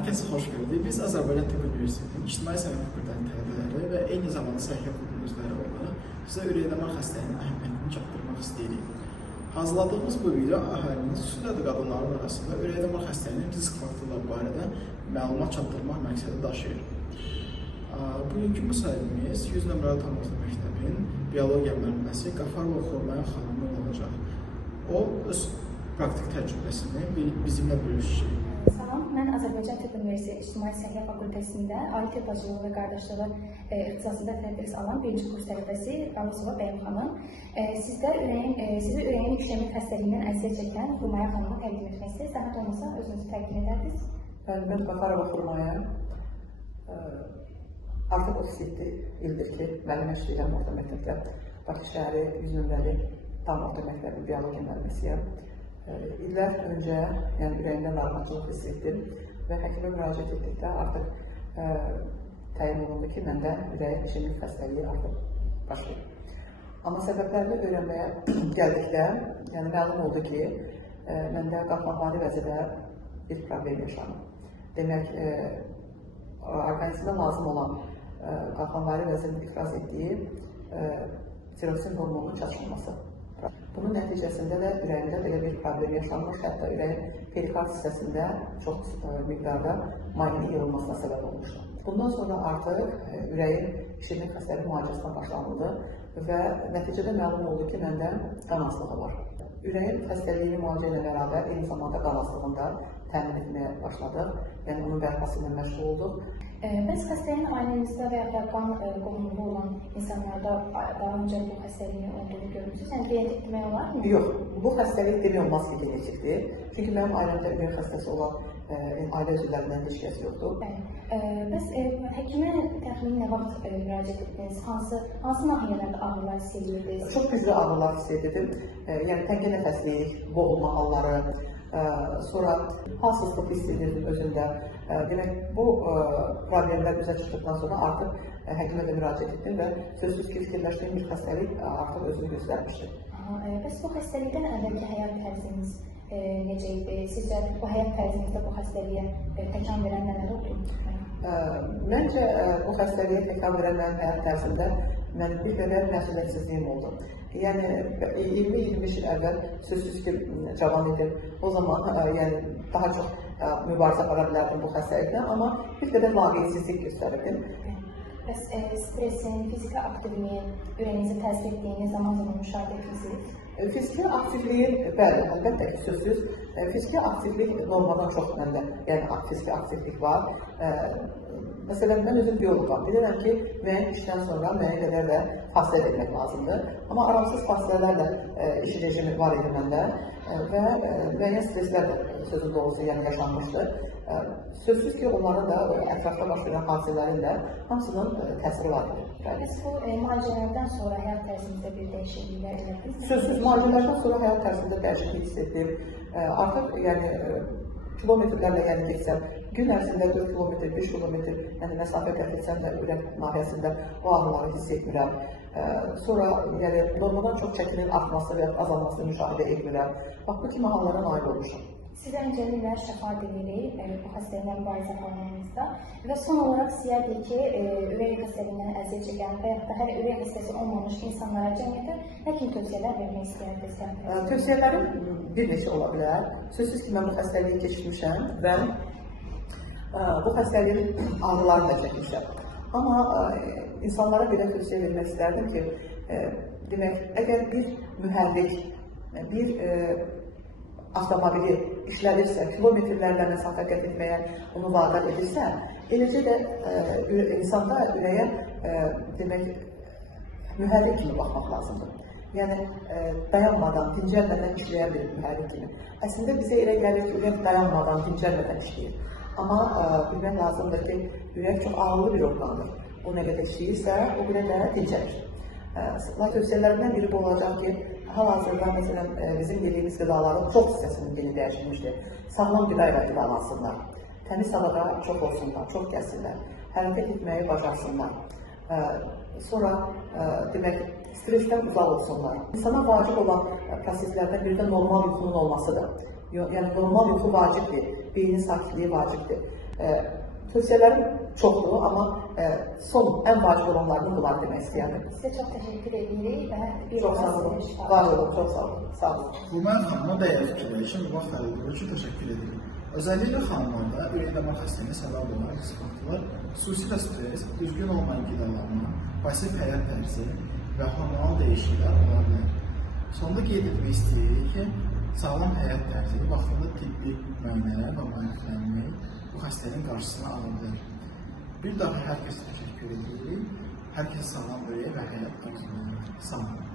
Hər kəsə xoş gördük. Biz Azərbaycan Tibb Universitetinin İctimai Səhiyyə Fakültəsinin tələbələri və eyni zamanda səhiyyə klubunun üzvləri olaraq sizə ürək-damar xəstəliyinin əhəmiyyətini çatdırmaq istəyirik. Hazırladığımız bu video əhalinin, xüsusilə də qadınların arasında ürək-damar xəstəliyinin risk faktorları barədə məlumat çatdırmaq məqsədi daşıyır. Bugünkü müsahibimiz 100 nömrəli tam orta məktəbin biologiya müəlliməsi Qafarova Xurmayan xanımı olacaq. O, öz praktik təcrübəsini bizimlə bölüşəcək. Salam, mən Azərbaycan Tibb Universiteti İctimai Səhiyyə Fakültəsində Ali Tibb Bacılığı və Qardaşlığı ixtisasında tədris alan birinci kurs tələbəsi Qalısova Bəyim xanım. Sizə ürəyin işləmə xəstəliyindən əziyyət çəkən Xurmayan xanımı təqdim etmək istəyir. Zəhmət olmasa özünüzü təqdim edərdiniz. Mən Qafarova Xurmayan. Artıq 37 ildir ki, müəllimə işləyirəm orta məktəbdə. Bakı şəhəri 100 nömrəli tam orta məktəbin biologiya müəlliməsiyəm. İllər öncə ürəyimdə narahatçılıq hiss etdim və həkimə müraciət etdikdə artıq təyin olundu ki, məndə ürək işemik xəstəliyi artıq başlayır. Amma səbəblərini öyrənməyə gəldikdə, məlum oldu ki, məndə qalxanvari vəziyyədə bir problem yaşanır. Demək, orqanizmə lazım olan qalxanvari vəziyyənin ifraz etdiyi tiroksin hormonunun çatışılması. Bunun nəticəsində də ürəyimdə belə bir problem yaşanmış, hətta ürəyin perikard hissəsində çox miqdarda mayenin yığılmasına səbəb olmuşdu. Bundan sonra artıq ürəyin işemik xəstəlik müalicəsinə başlanıldı və nəticədə məlum oldu ki, məndə qan azlığı var. Ürəyin xəstəliyini müalicə ilə bərabər eyni zamanda qan azlığını da təmin etməyə başladıq, onun bərpası ilə məşğul olduq. Bəs xəstəliyin ailəmizdə və ya da qan qohumluğu olan insanlarda daha öncə bu xəstəliyin olduğunu görmüşsünüz. Yəni genetik demək olar mı? Yox, bu xəstəlik demək olmaz ki, genetikdir. Çünki mənim ailəmdə ürək xəstəsi olan ailə üzvlərindən heç kəs yoxdur. Bəs həkimə təxmini nə vaxt müraciət etdiniz? Hansı nahiyələrdə ağrılar hiss edirdiniz? Çox güclü ağrılar hiss edirdim. Yəni təngə nəfəslik, boğulma halları, sonra halsızlıq hiss edirdim özümdə. Demək, bu problemlər üzə çıxdıqdan sonra artıq həkimə də müraciət etdim və sözsüz ki, fikirləşdiyim bir xəstəlik artıq özünü göstərmişdi. Bəs bu xəstəlikdən əvvəlki həyat tərziniz necə idi? Sizcə bu həyat tərzinizdə bu xəstəliyə təkan verən nələr oldu? Məncə bu xəstəliyə təkan verən mənim həyat tərzimdə mənim bir qədər məsuliyyətsizliyim oldu. Yəni 20-25 il əvvəl sözsüz ki, cavan idim. O zaman daha çox mübarizə apara bilərdim bu xəstəliklə, amma bir qədər laqeysizlik göstərirdim. Bəs stresin, fiziki aktivliyin ürəyinizi təsir etdiyini zaman müşahidə etmişsiniz? Fiziki aktivliyin, bəli, əlbəttə ki, sözsüz. Fiziki aktivlik normadan çox məndə, fiziki aktivlik var. Məsələn, mən özüm bioloqam. Bilirəm ki, müəyyən işdən sonra müəyyən qədər də fasilə vermək lazımdır. Amma aramsız fasilələrlə iş rejimi var idi məndə və müəyyən streslər də sözün doğrusu yaşanmışdı. Sözsüz ki, onların da ətrafda baş verən hadisələrin də hamısının təsiri var idi. Bəs bu müalicələrdən sonra həyat tərzinizdə bir dəyişikliklər elədiniz? Sözsüz müalicələrdən sonra həyat tərzində dəyişiklik hiss etdim. Artıq kilometrlərlə getsəm, gün ərzində 4 kilometr, 5 kilometr məsafə qət etsəm də ürək nahiyəsində o ağrıları hiss etmirəm. Sonra normadan çox çəkinin artması və azalmasını müşahidə etmirəm. Bax, bu kimi hallara nail olmuşam. Sizə öncəliklə şəfa dilirik bu xəstəliklə mübarizə aparmağınızda və son olaraq istəyərdik ki, ürək xəstəliyindən əziyyət çəkən və yaxud da hələ ürək xəstəsi olmamış insanlara cəmiyyətə nə kimi tövsiyələr vermək istəyərdiniz? Tövsiyələrim bir neçə ola bilər. Sözsüz ki, mən bu xəstəliyi keçirmişəm və bu xəstəliyin ağrılarını da çəkmişəm. Amma insanlara belə tövsiyə vermək istərdim ki, demək, əgər bir mühərrik, bir avtomobili işlədirsə, kilometrlərlə məsafə qət etməyə onu vadar edirsə, eləcə də insanda ürəyə mühərrik kimi baxmaq lazımdır. Yəni, dayanmadan, dincəlmədən işləyən bir mühərrik kimi. Əslində bizə elə gəlir ki, ürək dayanmadan, dincəlmədən işləyir. Amma bilmək lazımdır ki, ürək çox ağırlı bir orqandır. O nə qədər işləyirsə, o bir də dincəlir. Tövsiyələrindən biri bu olacaq ki, hal-hazırda məsələn bizim yediyimiz qıdaların çox hissəsinin geni dəyişilmişdir. Sağlam qida ilə qidalansınlar, təmiz havada çox olsunlar, çox gəlsinlər, hərəkət etməyi bacarsınlar. Sonra demək, stressdən uzaq olsunlar. İnsana vacib olan proseslərdən biri də normal yuxunun olmasıdır. Yəni normal yuxu vacibdir, beynin sakitliyi vacibdir. Tövsiyələrim çoxdur, amma son ən vacib olanlarını bunlar demək istəyirəm. Sizə çox təşəkkür edirik və bir Çox sağ olun, var olun, çox sağ olun. Sağ olun. Bu mən xanıma dəyərli fikirlər üçün bu vaxt ayırdığınız üçün təşəkkür edirəm. Özellikle xanımlarda ürək damar xəstəliyinə səbəb olan risk faktorlar xüsusilə stres, düzgün olmayan qidalanma, pasiv həyat tərzi və hormonal dəyişikliklər ola bilər. Sonda qeyd etmək istəyirik ki, sağlam həyat tərzi vaxtında tibbi müayinələr və maariflənmək bu xəstəliyin qarşısını ala bilər. Bir daha hər kəsə təşəkkür edirik. Hər kəsə sağlam ürək və həyat arzulayırıq. Sağ olun.